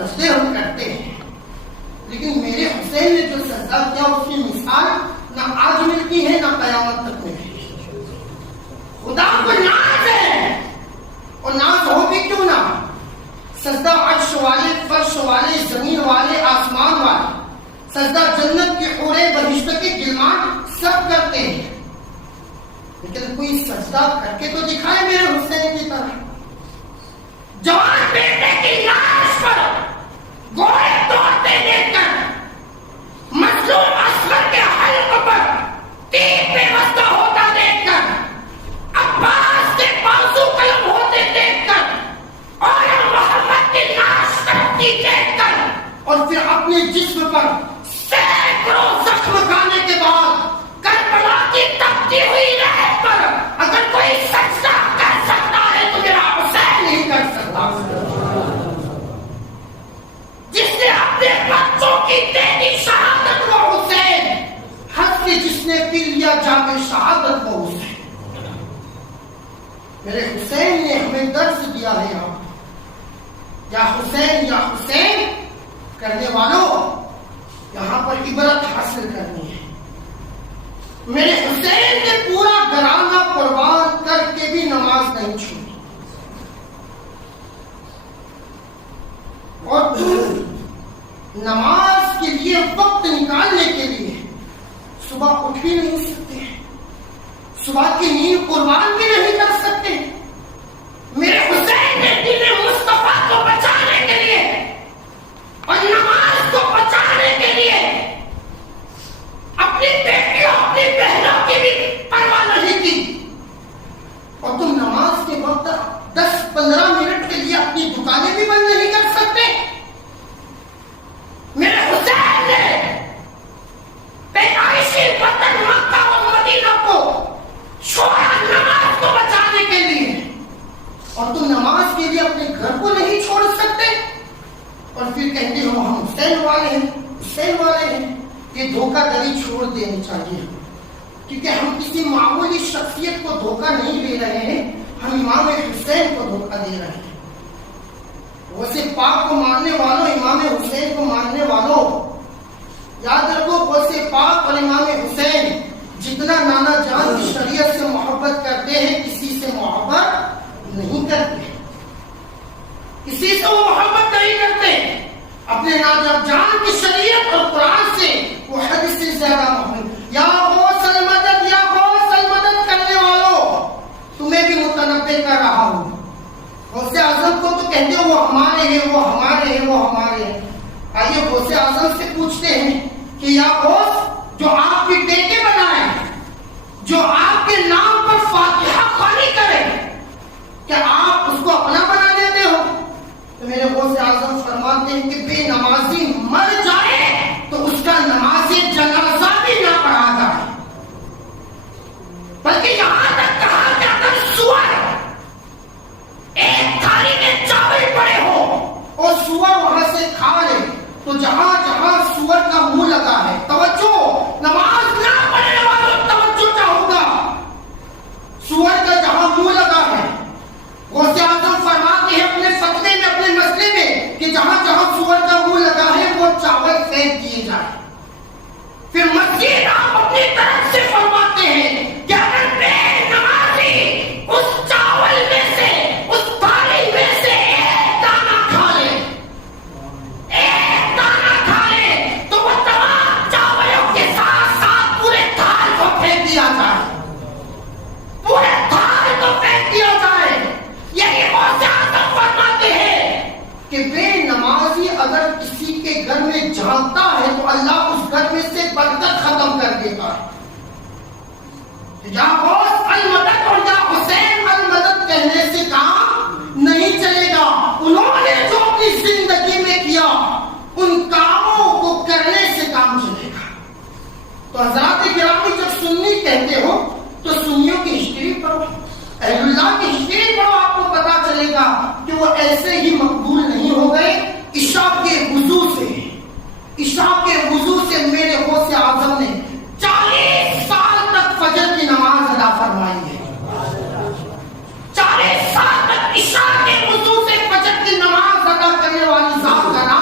سجدے ہم کرتے ہیں، لیکن میرے حسین نے جو سجدہ کیا اس کی مثال نہ آج ملتی ہے نہ قیامت تک ملتی ہے۔ خدا کو ناز ہے، اور ناز ہو بھی کیوں نہ، سجدہ عرش والے، فرش والے، زمین والے، آسمان والے، سجدہ جنت کے حورے، بہشت کے غلمان سب کرتے ہیں، لیکن کوئی سجدہ کر کے تو دکھائے میرے حسین کی طرح۔ جوان بیٹے کی لاش پر گوئے توڑتے دیکھ کر، مظلوم اصغر کے حلق پر تیر پیوستہ ہوتا دیکھ کر، عباس کے بازو قلم ہوتے دیکھ کر، اور محمد کی لاش کرتی دیکھ کر، اور پھر اپنے جسم پر سینکڑوں زخم کھانے کے بعد کربلا کی تپتی ہوئی رہت پر اگر کوئی سجدہ کر سکتا ہے تو میرا حسین نہیں کر سکتا، جس نے اپنے بچوں کی دے دی شہادت وہ حسین، حد سے جس نے پی لیا جام شہادت وہ حسین۔ میرے حسین نے ہمیں درس دیا ہے، یا حسین کرنے والوں یہاں پر عبرت حاصل کرنی ہے۔ میرے حسین نے پورا گھرانہ قربان کر کے بھی نماز نہیں چھوڑی، اور نماز کے لیے وقت نکالنے کے لیے صبح اٹھ بھی نہیں سکتے، صبح کی نیند قربان بھی نہیں کر سکتے۔ میرے حسین نے دین مصطفیٰ کو بچانے کے لیے اور نماز کو بچانے کے لیے اپنی بیٹیوں اپنی بہنوں کی بھی پرواہ نہیں کی، اور تم نماز کے وقت 10-15 منٹ کے لیے اپنی دکانیں بھی بند نہیں کر سکتے۔ میرے حسین نے پیدائشی وطن مکہ و مدینہ کو چھوڑا نماز کو بچانے کے لیے، اور تم نماز کے لیے اپنے گھر کو نہیں چھوڑ سکتے، اور پھر کہتے ہو ہم حسین والے ہیں۔ یہ دھوکہ دہی چھوڑ دینی چاہیے، کیونکہ ہم کسی معمولی شخصیت کو دھوکہ نہیں دے رہے ہیں، ہم امام حسین کو دھوکہ دے رہے ہیں۔ غوث پاک کو ماننے والوں، امام حسین کو ماننے والوں، یاد رکھو غوث پاک اور امام حسین جتنا نانا جان کی شریعت سے محبت کرتے ہیں، کسی سے محبت نہیں کرتے، کسی سے وہ محبت نہیں کرتے، اپنے نانا جان کی شریعت اور قرآن سے وہ حد سے زیادہ محبت۔ یا غوث المدد کرنے والوں، تمہیں بھی متنبہ کر رہا ہوں، غوث اعظم کو تو کہتے ہو وہ ہمارے ہیں۔ آئیے غوث اعظم سے پوچھتے ہیں کہ یا غوث، جو آپ کی ٹیکے بنائے، جو آپ کے نام پر فاتحہ خوانی کرے، کیا آپ اس کو اپنا بنا لیتے ہو؟ تو میرے غوث اعظم فرماتے ہیں کہ بے نمازی مر جائے تو اس کا نمازی جنازہ بھی نہ پڑھا جائے، بلکہ یہاں تک کہا کہ اگر سور ایک تھالی میں چاول پڑے ہو اور سور وہاں سے کھا لے، تو جہاں جہاں سور کا منہ لگا ہے، توجہ، نماز نہ پڑھنے والوں توجہ چاہوں گا، سور کا جہاں منہ لگا ہے، غوث اعظم فرماتے ہیں اپنے فتوے میں، اپنے مسئلے میں، کہ جہاں جہاں سور کا منہ لگا ہے وہ چاول پھینک دیے جائے۔ پھر مسجد آپ اپنی طرف سے فرماتے ہیں کہ اگر بے نمازی اس چاول میں سے، اس تھالی میں سے ایک دانہ کھا لے، تو وہ تمام چاولوں کے ساتھ ساتھ پورے تھال کو پھینک دیا جائے، پورے تھال کو پھینک دیا جائے۔ یہی غوث اعظم فرماتے ہیں کہ بے نمازی اگر کسی کے گھر میں جھانکتا ہے تو اللہ اس گھر میں سے برکت ختم کر دیتا ہے۔ یا غوث المدد اور یا حسین المدد کہنے سے کام نہیں چلے گا، انہوں نے جو اپنی زندگی میں کیا ان کاموں کو کرنے سے کام چلے گا۔ تو حضرات گرامی، جب سنی کہتے ہو تو سنیوں کی ہسٹری پڑھو، اہل اللہ کی ہسٹری پڑھو، آپ کو پتا چلے گا کہ وہ ایسے ہی مقبول نہیں ہو گئے۔ عشاء کے وضو سے میرے غوث اعظم نے 40 سال تک فجر کی نماز ادا فرمائی ہے، 40 سال تک عشاء کے وضو سے فجر کی نماز ادا کرنے والی ذات کا نام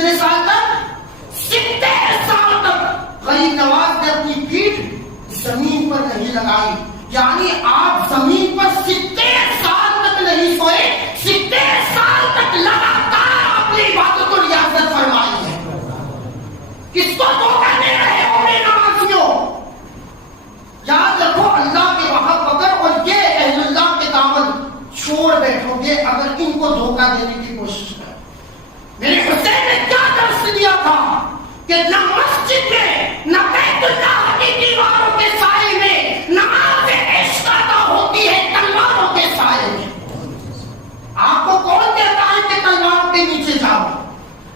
کتنے سال تک؟ 70 سال تک غریب نواز نے اپنی پیٹھ زمین پر نہیں لگائی. یعنی آپ زمین پر 70 سال تک نہیں سوئے, 70 سال تک لگاتار اپنی عبادت و ریاضت فرمائی ہے. کس کو دھوکہ دے رہے ہو میرے نمازیوں؟ یاد رکھو اللہ کے وہاں پکڑ اور یہ اہل اللہ کے دامن چھوڑ بیٹھو گے اگر ان کو دھوکہ دینے کی کوشش کرو. میرے حسین نے کیا درس دیا تھا کہ نہ مسجد میں نہ بیت اللہ کی دیواروں کے سائے میں نماز عشق ادا ہوتی ہے تلواروں کے سائے میں. آپ کو کون کہتا ہے کہ تلوار کے نیچے جاؤ؟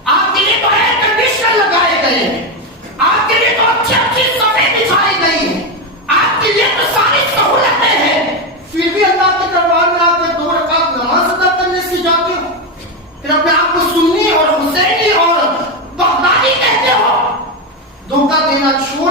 آپ کے لیے تو ایئر کنڈیشنر لگائے گئے ہیں, آپ کے لیے تو اچھی اچھی صفیں بچھائی گئی ہیں, آپ کے لیے تو ساری سہولتیں ہیں, پھر بھی اللہ کے دربار میں آپ 2 رکعت نماز ادا کرنے سے جاتے ہو, پھر اپنے آپ کو سنی اور حسینی اور بغدادی کہتے ہو. دھوکہ دینا چھوڑ